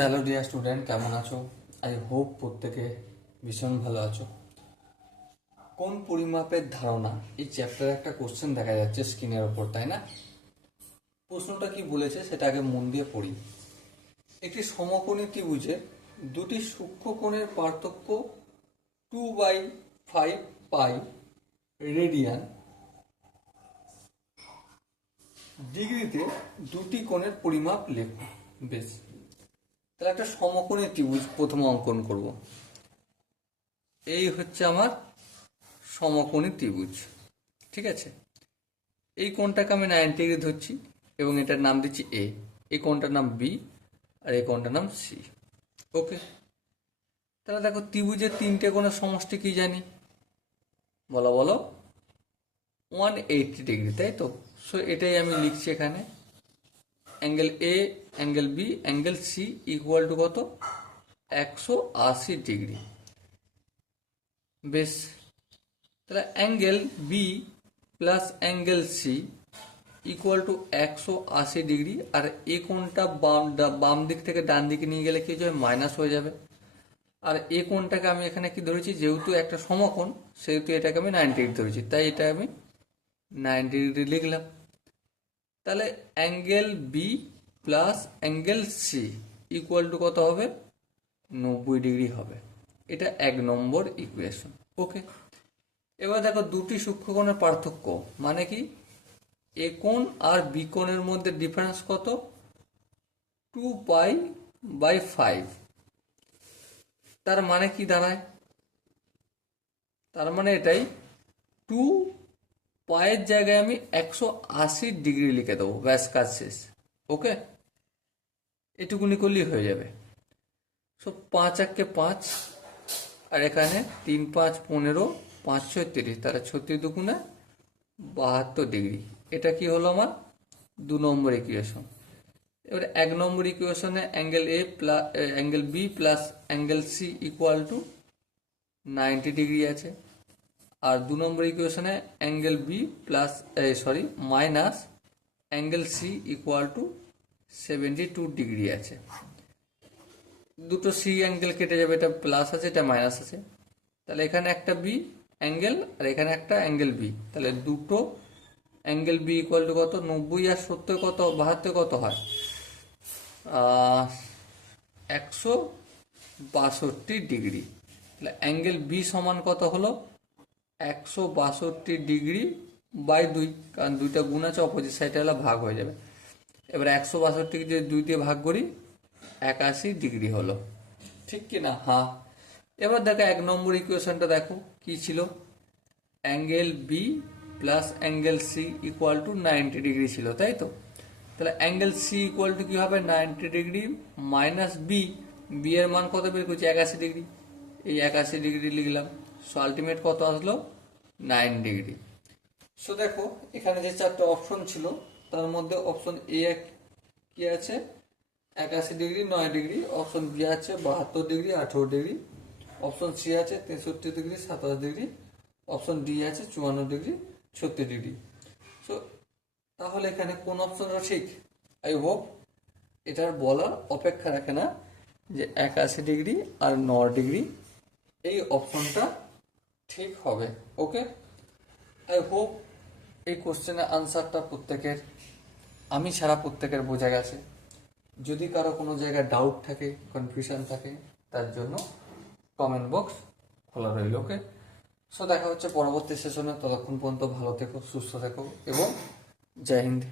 Hello dear student, কেমন আছো? I hope প্রত্যেকে ভীষণ ভালো আছো। কোন পরিমাপের ধারণা, এই চ্যাপ্টারে একটা কোশ্চেন দেখা যাচ্ছে স্ক্রিনের ওপর, তাই না? প্রশ্নটা কি বলেছে সেটা আগে মন দিয়ে পড়ি। একটি সমকোণী ত্রিভুজে দুটি সূক্ষ্ম কোণের পার্থক্য 2/5 পাই রেডিয়ান ডিগ্রিতে দুটি কোণের পরিমাপ লেখো। বেশ, তাহলে একটা সমকোণী ত্রিভুজ প্রথম অঙ্কন করব। এই হচ্ছে আমার সমকোণী ত্রিভুজ, ঠিক আছে? এই কোণটাকে আমি 90 ডিগ্রি ধরছি এবং এটার নাম দিচ্ছি এ, এই কোণটার নাম বি, আর এই কোণটার নাম সি। ওকে, তাহলে দেখো ত্রিভুজের তিনটে কোণের সমষ্টি কি জানি? বলো বলো, 180 ডিগ্রি, তাই তো? সো এটাই আমি লিখছি এখানে, angle A, angle B, angle C equal to কত? 180 ডিগ্রি। বেশ, তাহলে angle B plus angle C equal to 180 degree. আর এই কোণটা বাম দিক থেকে ডান দিকে নিয়ে গেলে কি হবে? মাইনাস হয়ে যাবে। আর এই কোণটাকে আমি এখানে কি ধরেছি? যেহেতু একটা সমকোণ, সেহেতু এটাকে আমি 90 ডিগ্রি ধরেছি, তাই এটা আমি 90 ডিগ্রি লিখলাম। তাহলে angle B plus angle C equal to কত হবে? 90 ডিগ্রি হবে। এটা 1 নম্বর ইকুয়েশন। ওকে, এবার দেখো দুটি সূক্ষ্মকোণের পার্থক্য মানে কি? এ কোণ আর বি কোণের মধ্যে ডিফারেন্স কত? 2π/5। তার মানে কি দাঁড়ায়? তার মানে এটাই, 2π-এর জায়গায় আমি 180 ডিগ্রি লিখে দেবো, ব্যাস কাজ শেষ। ওকে, এটুকুনি করলেই হয়ে যাবে। সো 5 × 5, আর এখানে 3 × 5 = 15, 5 × 6 = 30, তাহলে 36 × 72 ডিগ্রি। এটা কি হলো আমার 2 নম্বর ইকুয়েশন। এবার 1 নম্বর ইকুয়েশনে angle A plus angle B plus angle C equal to 90 degree আছে। আর 2 নম্বর ইকুয়েশনে angle B plus minus angle C equal to 72 degree আছে। দুটো সি অ্যাঙ্গেল কেটে যাবে, এটা প্লাস আছে, এটা মাইনাস আছে। তাহলে এখানে একটা বি অ্যাঙ্গেল আর এখানে একটা অ্যাঙ্গেল বি, তাহলে দুটো অ্যাঙ্গেল বি ইকুয়াল টু কত? 90 আর 70 কত? 72 কত হয়? 162 ডিগ্রি। তাহলে অ্যাঙ্গেল বি সমান কত হলো? 162 ডিগ্রি বাই 2, কারণ দুইটা গুণ আছে, অপোজিট সাইডে হলে ভাগ হয়ে যাবে। এবার 162কে যদি 2 দিয়ে ভাগ করি, 81 ডিগ্রি হলো, ঠিক কি না? হ্যাঁ। এবার দেখো 1 নম্বর ইকুয়েশনটা দেখো কি ছিল? Angle B plus angle C equal to 90 degree ছিল, তাই তো? তাহলে অ্যাঙ্গেল সি ইকুয়াল টু কি হবে? 90 ডিগ্রি মাইনাস বি। বি এর মান কত বের করছি? 81 ডিগ্রি। এই 81 ডিগ্রি লিখলাম। সো আলটিমেট কত আসলো? 9 ডিগ্রি। সো দেখো এখানে যে 4টে অপশন ছিল, তার মধ্যে অপশন এ কি আছে? 81 ডিগ্রি, 9 ডিগ্রি। অপশন বি আছে 72 ডিগ্রি, 18 ডিগ্রি। অপশন সি আছে 63 ডিগ্রি, 27 ডিগ্রি। অপশন ডি আছে 54 ডিগ্রি, 36 ডিগ্রি। সো তাহলে এখানে কোন অপশনটা ঠিক? আই হোপ এটার বলার অপেক্ষা রাখে না যে 81 ডিগ্রি আর 9 ডিগ্রি এই অপশনটা ঠিক হবে। ওকে, আই হোপ এই কোশ্চেনের আনসারটা প্রত্যেকের, আমি ছাড়া প্রত্যেকের বোঝা গেছে। যদি কারো কোনো জায়গায় ডাউট থাকে, কনফিউশন থাকে, তার জন্য কমেন্ট বক্স খোলা রইল। ওকে, সো দেখা হচ্ছে পরবর্তী সেশনে। ততক্ষণ পর্যন্ত ভালো থেকো, সুস্থ থেকো এবং জয় হিন্দ।